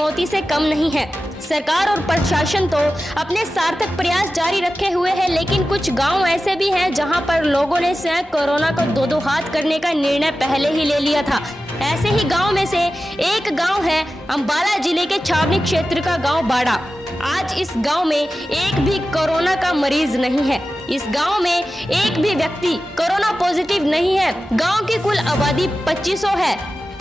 चुनौती से कम नहीं है। सरकार और प्रशासन तो अपने सार्थक प्रयास जारी रखे हुए हैं, लेकिन कुछ गांव ऐसे भी हैं जहां पर लोगों ने स्वयं कोरोना को दो हाथ करने का निर्णय पहले ही ले लिया था। ऐसे ही गांव में से एक गांव है अंबाला जिले के छावनी क्षेत्र का गांव बाड़ा। आज इस गांव में एक भी कोरोना का मरीज नहीं है। इस गांव में एक भी व्यक्ति कोरोना पॉजिटिव नहीं है। गांव की कुल आबादी 2500 है।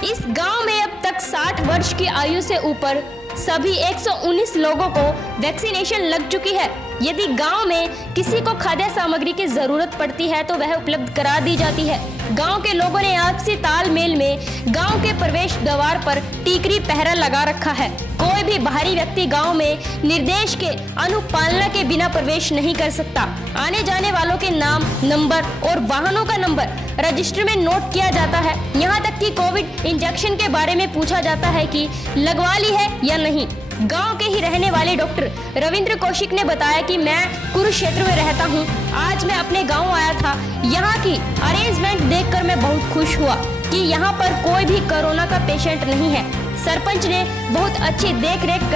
इस गांव में अब तक 60 वर्ष की आयु से ऊपर सभी 119 लोगों को वैक्सीनेशन लग चुकी है। यदि गांव में किसी को खाद्य सामग्री की जरूरत पड़ती है तो वह उपलब्ध करा दी जाती है। गांव के लोगों ने आपसी तालमेल में गांव के प्रवेश द्वार पर टीकरी पहरा लगा रखा है। कोई भी बाहरी व्यक्ति गांव में निर्देश के अनुपालना के बिना प्रवेश नहीं कर सकता। आने जाने वालों के नाम, नंबर और वाहनों का नंबर रजिस्टर में नोट किया जाता है। यहाँ तक कि कोविड इंजेक्शन के बारे में पूछा जाता है कि लगवा ली है या नहीं। गांव के ही रहने वाले डॉक्टर रविंद्र कौशिक ने बताया कि मैं कुरुक्षेत्र में रहता हूं। आज मैं अपने गांव आया था। यहां की अरेंजमेंट देखकर मैं बहुत खुश हुआ कि यहां पर कोई भी कोरोना का पेशेंट नहीं है। सरपंच ने बहुत अच्छी देखरेख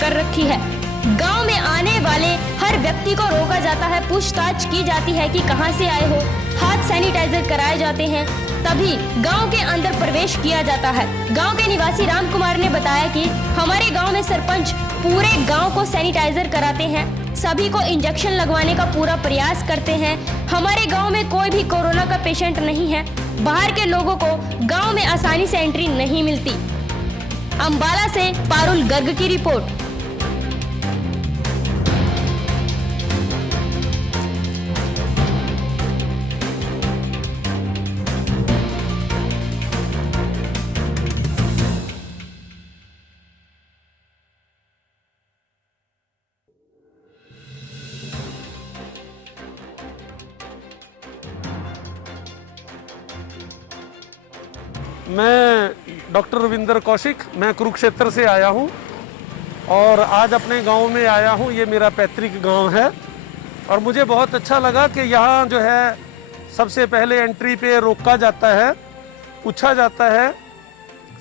कर रखी है। गांव में आने वाले हर व्यक्ति को रोका जाता है, पूछताछ की जाती है कि कहां से आए हो, हाथ सैनिटाइजर कराए जाते हैं, तभी गांव के अंदर प्रवेश किया जाता है। गांव के निवासी राम कुमार ने बताया कि हमारे गांव में सरपंच पूरे गांव को सैनिटाइजर कराते हैं, सभी को इंजेक्शन लगवाने का पूरा प्रयास करते हैं। हमारे गांव में कोई भी कोरोना का पेशेंट नहीं है। बाहर के लोगों को गांव में आसानी से एंट्री नहीं मिलती। अंबाला से पारुल गर्ग की रिपोर्ट। मैं डॉक्टर रविंद्र कौशिक, मैं कुरुक्षेत्र से आया हूं और आज अपने गांव में आया हूं। ये मेरा पैतृक गांव है और मुझे बहुत अच्छा लगा कि यहाँ जो है सबसे पहले एंट्री पे रोका जाता है, पूछा जाता है,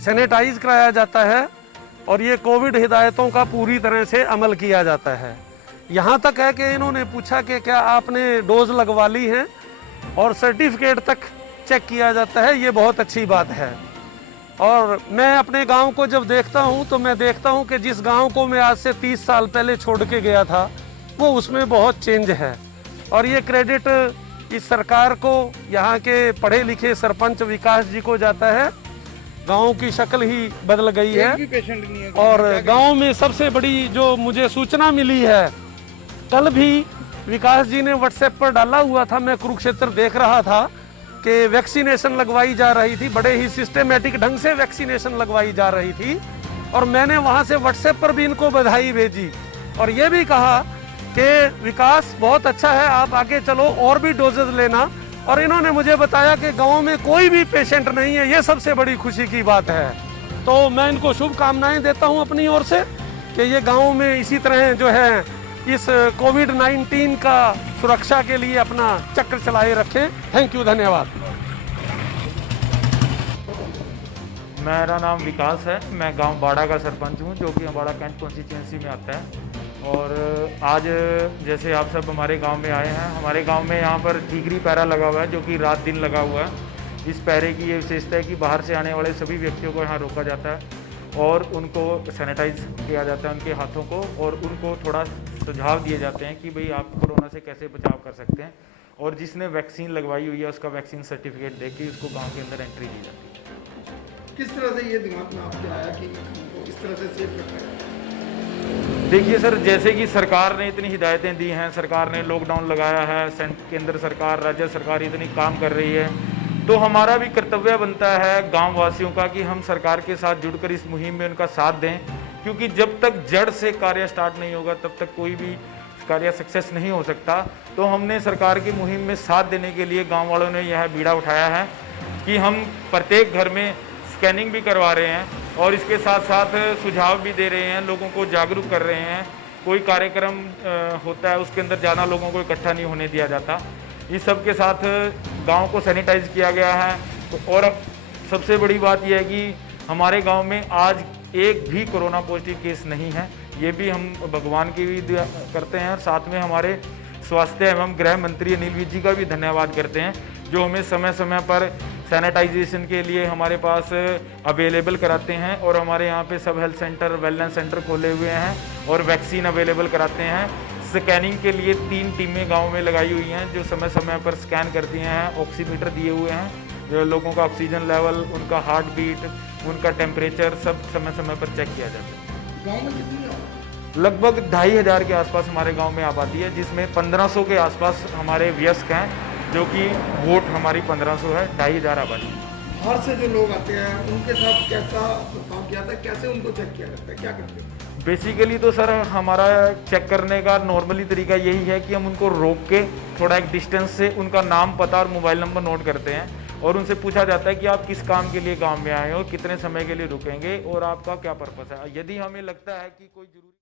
सैनिटाइज कराया जाता है और ये कोविड हिदायतों का पूरी तरह से अमल किया जाता है। यहाँ तक है कि इन्होंने पूछा कि क्या आपने डोज लगवा ली है और सर्टिफिकेट तक चेक किया जाता है। ये बहुत अच्छी बात है। और मैं अपने गांव को जब देखता हूं तो मैं देखता हूं कि जिस गांव को मैं आज से 30 साल पहले छोड़ के गया था वो उसमें बहुत चेंज है। और ये क्रेडिट इस सरकार को, यहाँ के पढ़े लिखे सरपंच विकास जी को जाता है। गांव की शक्ल ही बदल गई है। और गांव में सबसे बड़ी जो मुझे सूचना मिली है, कल भी विकास जी ने व्हाट्सएप पर डाला हुआ था, मैं कुरुक्षेत्र देख रहा था कि वैक्सीनेशन लगवाई जा रही थी, बड़े ही सिस्टमेटिक ढंग से वैक्सीनेशन लगवाई जा रही थी। और मैंने वहां से व्हाट्सएप पर भी इनको बधाई भेजी और ये भी कहा कि विकास बहुत अच्छा है, आप आगे चलो और भी डोजेज लेना। और इन्होंने मुझे बताया कि गांव में कोई भी पेशेंट नहीं है। ये सबसे बड़ी खुशी की बात है। तो मैं इनको शुभकामनाएं देता हूं अपनी ओर से कि ये गाँव में इसी तरह जो है इस कोविड-19 का सुरक्षा के लिए अपना चक्र चलाए रखें। थैंक यू, धन्यवाद। मेरा नाम विकास है। मैं गांव बाड़ा का सरपंच हूं, जो कि बाड़ा कैंट कॉन्स्टिट्यूंसी में आता है। और आज जैसे आप सब हमारे गांव में आए हैं, हमारे गांव में यहाँ पर टीकरी पहरा लगा हुआ है, जो कि रात दिन लगा हुआ है। इस पहरे की ये विशेषता है कि बाहर से आने वाले सभी व्यक्तियों को यहाँ रोका जाता है और उनको सैनिटाइज किया जाता है उनके हाथों को, और उनको थोड़ा सुझाव दिए जाते हैं कि भाई आप कोरोना से कैसे बचाव कर सकते हैं। और जिसने वैक्सीन लगवाई हुई है उसका वैक्सीन सर्टिफिकेट देके उसको गांव के अंदर एंट्री दी जाती है। किस तरह से ये दिमाग में आपके आया कि इस तरह से सेफ रखना है? देखिए सर, जैसे कि सरकार ने इतनी हिदायतें दी हैं, सरकार ने लॉकडाउन लगाया है, केंद्र सरकार, राज्य सरकार इतनी काम कर रही है, तो हमारा भी कर्तव्य बनता है गांव वासियों का कि हम सरकार के साथ जुड़कर इस मुहिम में उनका साथ दें। क्योंकि जब तक जड़ से कार्य स्टार्ट नहीं होगा तब तक कोई भी कार्य सक्सेस नहीं हो सकता। तो हमने सरकार की मुहिम में साथ देने के लिए गांव वालों ने यह बीड़ा उठाया है कि हम प्रत्येक घर में स्कैनिंग भी करवा रहे हैं और इसके साथ साथ सुझाव भी दे रहे हैं, लोगों को जागरूक कर रहे हैं। कोई कार्यक्रम होता है उसके अंदर ज़्यादा लोगों को इकट्ठा नहीं होने दिया जाता। इस सब के साथ गांव को सैनिटाइज किया गया है। और अब सबसे बड़ी बात यह है कि हमारे गांव में आज एक भी कोरोना पॉजिटिव केस नहीं है। ये भी हम भगवान की भी दुआ करते हैं और साथ में हमारे स्वास्थ्य एवं गृह मंत्री अनिल विज जी का भी धन्यवाद करते हैं, जो हमें समय समय पर सैनिटाइजेशन के लिए हमारे पास अवेलेबल कराते हैं और हमारे यहाँ पे सब हेल्थ सेंटर, वेलनेस सेंटर खोले हुए हैं और वैक्सीन अवेलेबल कराते हैं। स्कैनिंग के लिए 3 टीमें गांव में लगाई हुई हैं जो समय समय पर स्कैन करती हैं। ऑक्सीमीटर दिए हुए हैं, जो लोगों का ऑक्सीजन लेवल, उनका हार्ट बीट, उनका टेम्परेचर सब समय समय पर चेक किया जाता है। गांव में कितनी है? लगभग 2500 के आसपास हमारे गांव में आबादी है, जिसमें 1500 के आसपास हमारे वयस्क हैं, जो कि वोट हमारी 1500 है, 2500 आबादी। बाहर से जो लोग आते हैं उनके साथ कैसा बर्ताव किया जाता है, कैसे उनको चेक किया जाता है, क्या करते हैं? बेसिकली तो सर हमारा चेक करने का नॉर्मली तरीका यही है कि हम उनको रोक के थोड़ा एक डिस्टेंस से उनका नाम, पता और मोबाइल नंबर नोट करते हैं और उनसे पूछा जाता है कि आप किस काम के लिए गांव में आए हो, कितने समय के लिए रुकेंगे और आपका क्या पर्पस है। यदि हमें लगता है कि कोई जरूरी